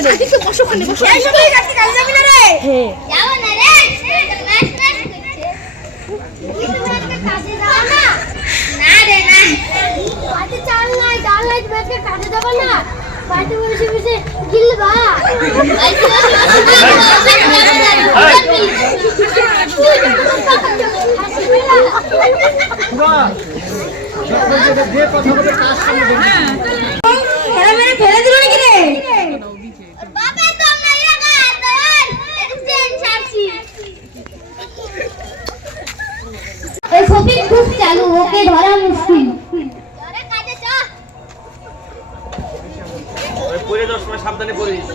Match করছে। কাজে যাব এই শপিং খুব চালু ওকে ধরা মুশকিল। আরে কাজে যা। ওই পরে যাওয়ার সময় সাবধানে হয়ে গেছে।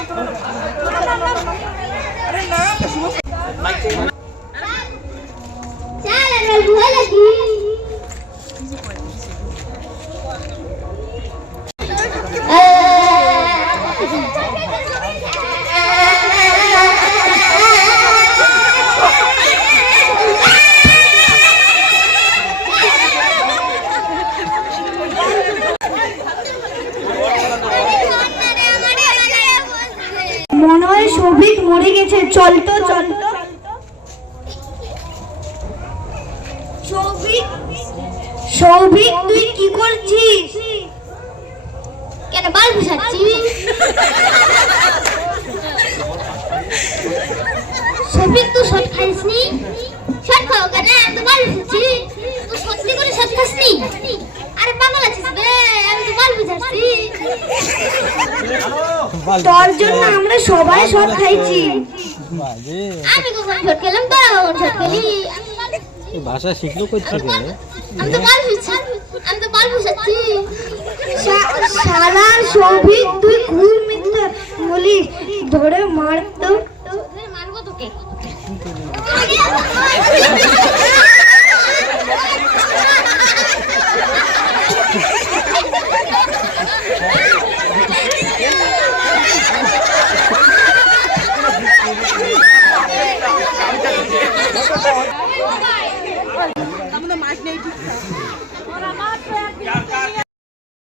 মরে গেছে চল তো চল তো। সৌভিক? সৌভিক তুই কি করছিস? কেন বাল বুঝাচ্ছি সৌভিক তুই শট খাইসনি শট খাও কেন আমি তো বাল বুঝাচ্ছি তুই সত্যি করে শট খাসনি আরে পাগল আছিস বে আমি তো বাল বুঝাচ্ছি তোর জন্য আমরা সবাই সব খাইছি। আমি কখন খেলাম তোরা খেলি। ভাষা শিখলো কই থেকে? আমি তো বাল বুঝছি আমি তো বাল বুঝাচ্ছি সারা সৌভিক